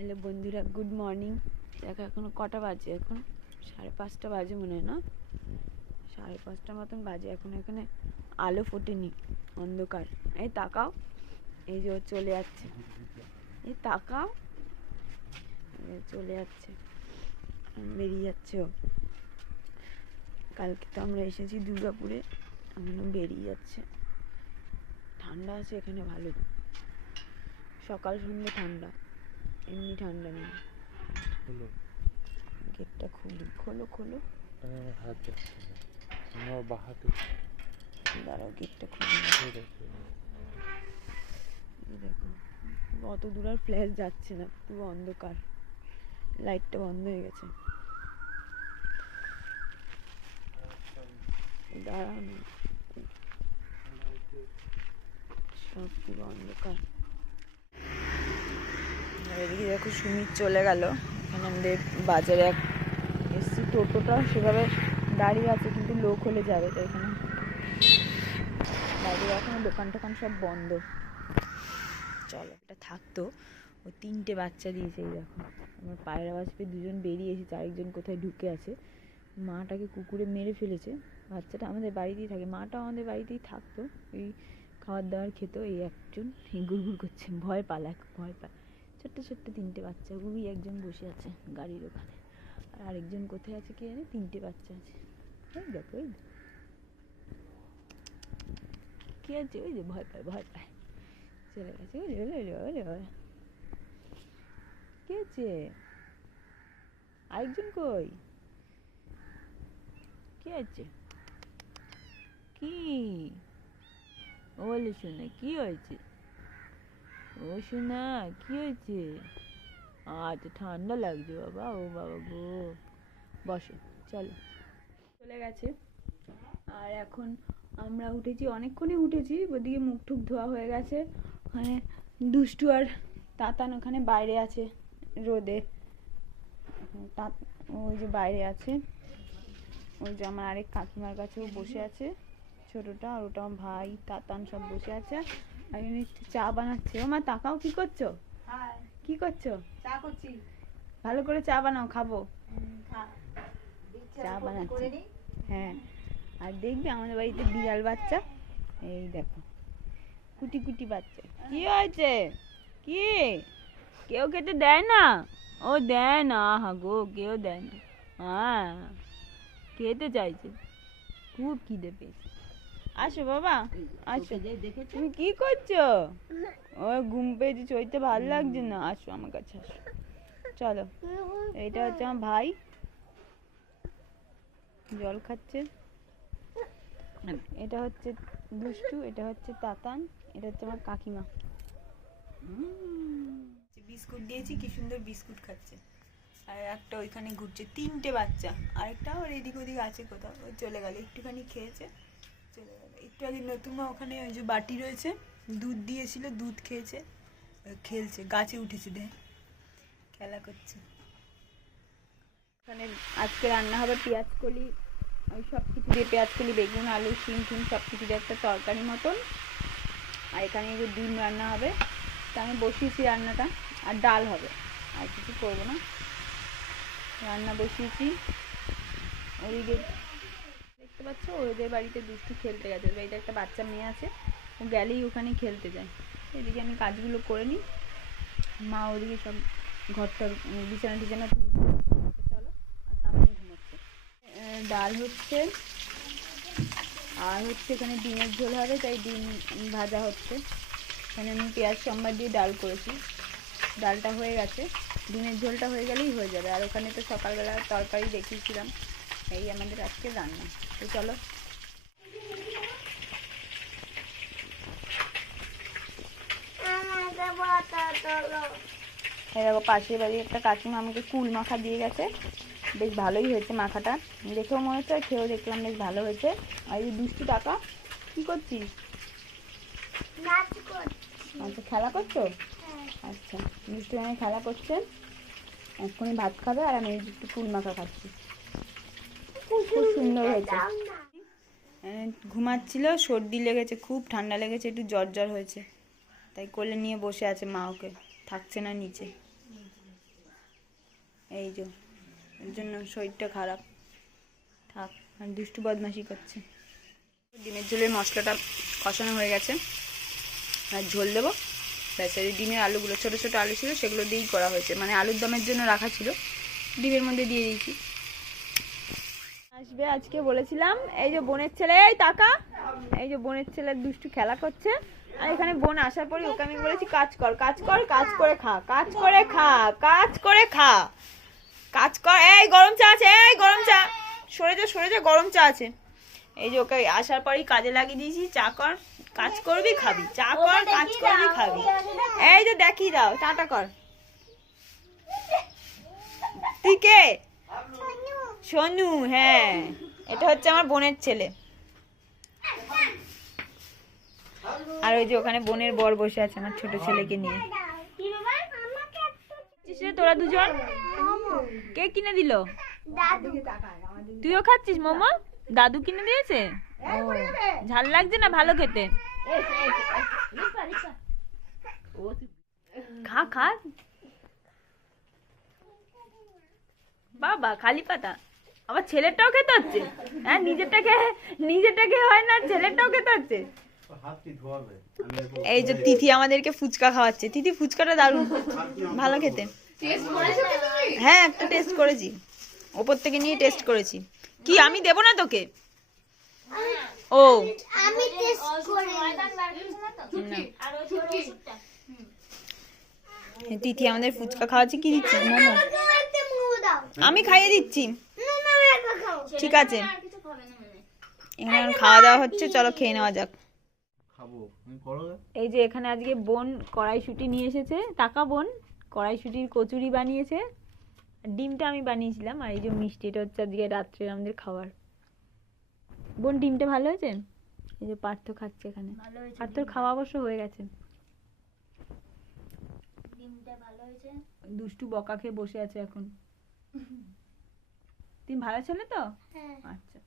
Hello বন্ধুরা, good morning. দেখো এখনো কটা বাজে, এখন 5:30 বাজে মনে হয়, না 5:30 মতন বাজে। এখন এখানে আলো ফোটেনি, অন্ধকার। এই তাকাও, এই যে ও চলে যাচ্ছে, এই তাকাও, চলে যাচ্ছে, বেরিয়ে যাচ্ছে ও। কালকে তো আমরা এসেছি দুর্গাপুরে, এখনো বেরিয়ে যাচ্ছে। ঠান্ডা আছে এখানে ভালো, সকাল সন্ধ্যে ঠান্ডা, এমনি ঠান্ডা নেই। গেটটা খুলি, খোলো খোলো, দাঁড়াও গেটটা খুলি। দেখো অত দূর আর ফ্ল্যাশ যাচ্ছে না, পুরো অন্ধকার, লাইটটা বন্ধ হয়ে গেছে। দাঁড়াও না, সব পুরো অন্ধকার। এদিকে দেখো সুমিত চলে গেল। এখানে আমাদের বাজারে এসছি, টোটোটা সেভাবে দাঁড়িয়ে আছে কিন্তু লোক হলে যাবে, তো এখানে বাইরে এখনো দোকান টোকান সব বন্ধ। চলো, এটা থাকতো। ও 3টে বাচ্চা দিয়েছে। এই দেখো আমার পায়ের আওয়াজ পেয়ে দুজন বেরিয়ে এসেছে, আরেকজন কোথায় ঢুকে আছে। মাটাকে কুকুরে মেরে ফেলেছে। বাচ্চাটা আমাদের বাড়িতেই থাকে, মাটাও আমাদের বাড়িতেই থাকতো, এই খাবার দাবার খেত। এই একজন গুড়গুড় করছে, ভয় পালাক, ভয় পায়। ছোট্ট ছোট্ট 3টে বাচ্চা। ওই একজন বসে আছে গাড়ির ওখানে, আর আরেকজন কোথায় আছে কে জানে। 3টে বাচ্চা আছে। এই দেখো, এই কি আছে, ওই যে ভয় পায়, ভয় পায়, চলে গেছে। কি আছে, আরেকজন কই, কি আছে, কি ও বলে শোনা, কি হয়েছে ও শোনা, কি হয়েছে? আচ্ছা ঠান্ডা লাগছে বাবা, ও বাবা গো, বসো, চলো। চলে গেছে। আর এখন আমরা উঠেছি, অনেকক্ষণই উঠেছি। ওদিকে মুখ টুক ধোয়া হয়ে গেছে। ওখানে দুষ্টু আর তাতান ওখানে বাইরে আছে রোদে, ওই যে বাইরে আছে। ওই যে আমার আরেক কাকিমার কাছেও বসে আছে ছোটটা, আর ওটা আমার ভাই তাতান সব বসে আছে। আর একটু চা বানাচ্ছে। ও মা তাকাও, কি করছো? কি করছো? চা করছি। ভালো করে চা বানাও, খাবো। চা বানাচ্ছি, হ্যাঁ। আর দেখবি আমাদের বাড়িতে বিড়াল বাচ্চা, এই দেখো কুটি কুটি বাচ্চা। কি হয়েছে, কি কেউ খেতে দেয় না? ও দেয় না, হা গো, কেউ দেয় না। হ্যাঁ, খেতে চাইছে, খুব খিদে পেয়েছে। আসো বাবা, আসো। তুমি কি করছো? ও ঘুম পেয়েছে, চইতে ভালো লাগছে না। আসো আমার কাছে, আসো, চলো। এইটা হচ্ছে আমার ভাই, জল খাচ্ছে। এটা হচ্ছে দুষ্টু, এটা হচ্ছে তাতান, এটা হচ্ছে আমার কাকিমা। বিস্কুট দিয়েছি, কি সুন্দর বিস্কুট খাচ্ছে। আর একটা ওইখানে ঘুরছে, 3টে বাচ্চা। আরেকটা ওর এদিক ওদিক আছে কোথাও, ওই চলে গেল, একটুখানি খেয়েছে চলে গেল। একটু আগে নতুমা ওখানে ওই যে বাটি রয়েছে, দুধ দিয়েছিল, দুধ খেয়েছে, খেলছে, গাছে উঠেছে, দেখ খেলা করছে। ওখানে আজকে রান্না হবে পেঁয়াজ কলি, ওই সব কিছু দিয়ে, পেঁয়াজ কলি, বেগুন, আলু, শিম টিম সব কিছু দিয়ে একটা তরকারি মতন। আর এখানে যে ডিম রান্না হবে, তা আমি বসিয়েছি রান্নাটা। আর ডাল হবে, আর কিছু করবো না, রান্না বসিয়েছি। ওদিকে দেখতে পাচ্ছ, ওদের বাড়িতে দুষ্টু খেলতে গেছে। ওদের বাড়িতে একটা বাচ্চা মেয়ে আছে, ও গেলেই ওখানে খেলতে যায়। এদিকে আমি কাজগুলো করে নিই। মা ওদিকে সব ঘরটার বিছানা টিছানা চলো। আর তাড়াতাড়ি ঘুমোচ্ছে। ডাল হচ্ছে, আর হচ্ছে এখানে ডিমের ঝোল হবে, তাই ডিম ভাজা হচ্ছে। এখানে আমি পেঁয়াজ সম্বার দিয়ে ডাল করেছি, ডালটা হয়ে গেছে, ডিমের ঝোলটা হয়ে গেলেই হয়ে যাবে। আর ওখানে তো সকালবেলা তরকারি দেখিয়েছিলাম, এই আমাদের আজকে রান্না। তো চলো। এই দেখো পাশের বাড়ি একটা কাকিমা আমাকে কুল মাখা দিয়ে গেছে, বেশ ভালোই হয়েছে মাখাটা, দেখেও মনে হচ্ছে, খেয়েও দেখলাম বেশ ভালো হয়েছে। আর এই দুষ্টু টাকা, কি করছিস? আচ্ছা, খেলা করছো? আচ্ছা, দুষ্টু আমি খেলা করছে, এক্ষুনি ভাত খাবে। আর আমি একটু কুল মাখা খাচ্ছি, খুব সুন্দর হয়েছে। ঘুমাচ্ছিল, সর্দি লেগেছে, খুব ঠান্ডা লেগেছে, একটু জ্বর জ্বর হয়েছে, তাই কোলে নিয়ে বসে আছে মা, ওকে থাকছে না নিচে। এই যে এর জন্য শরীরটা খারাপ থাক, আর দুষ্টু বদমাশি করছে। ডিমের ঝোলের মশলাটা কষানো হয়ে গেছে, আর ঝোল দেবো ব্যাস। এই ডিমের আলুগুলো ছোটো ছোটো আলু ছিল সেগুলো দিয়েই করা হয়েছে, মানে আলুর দমের জন্য রাখা ছিল, ডিমের মধ্যে দিয়ে দিয়েছি। আসবে আজকে বলেছিলাম। এই যে বোনের ছেলে, এই টাকা, এই যে বোনের ছেলে দুষ্টু খেলা করছে। আর এখানে বোন আসার পরে ওকে আমি বলেছি কাজ কর, কাজ কর, কাজ করে খা, কাজ করে খা, কাজ করে খা, কাজ কর। এই গরম চা আছে, এই গরম চা, সরে যা সরে যা, গরম চা আছে। এই যে ওকে আসার পরেই কাজে লাগিয়ে দিয়েছি, চা কর, কাজ করবি খাবি, চা কর, কাজ করবি খাবি। এই যে দেখিয়ে দাও, টাটা কর। তুই কে? সোনু, হ্যাঁ এটা হচ্ছে আমার বোনের ছেলে। আর ওই যে ওখানে বোনের বর বসে আছে আমার ছোট ছেলেকে নিয়ে। তোরা দুজন কে কিনে দিল? তুইও খাচ্ছিস মোমো? দাদু কিনে দিয়েছে? ও, ঝাল লাগছে না ভালো খেতে? খা খা বাবা, খালি পাতা। আবার ছেলেরটাও খেতে হচ্ছে? হ্যাঁ, নিজেরটাকে হয় না, ছেলেরটাও খেতে হচ্ছে। এই যে তিথি আমাদেরকে ফুচকা খাওয়াচ্ছে। তিথি ফুচকাটা দারুণ ভালো খেতে। হ্যাঁ একটা টেস্ট করেছি, ওপর থেকে নিয়ে টেস্ট করেছি। কি আমি দেবো না তোকে? ও আমি টেস্ট করে তিথি আমাদের ফুচকা খাওয়াচ্ছে। কি দিচ্ছি? মোমো। আমি খাইয়ে দিচ্ছি, ঠিক আছে। এখানে এখন খাওয়া দাওয়া হচ্ছে, চলো খেয়ে নেওয়া যাক। এই যে এখানে আজকে বোন কড়াইশুঁটি নিয়ে এসেছে, টাকা বোন কড়াইশুঁটির কচুরি বানিয়েছে, ডিমটা আমি বানিয়েছিলাম, আর এই যে মিষ্টি, এটা হচ্ছে আজকে রাত্রে আমাদের খাবার। বোন ডিমটা ভালো হয়েছে? এই যে পার্থ খাচ্ছে এখানে, পার্থর খাওয়া অবশ্য হয়ে গেছে। দুষ্টু বকা খেয়ে বসে আছে এখন। তুমি ভালো ছেলে তো? আচ্ছা।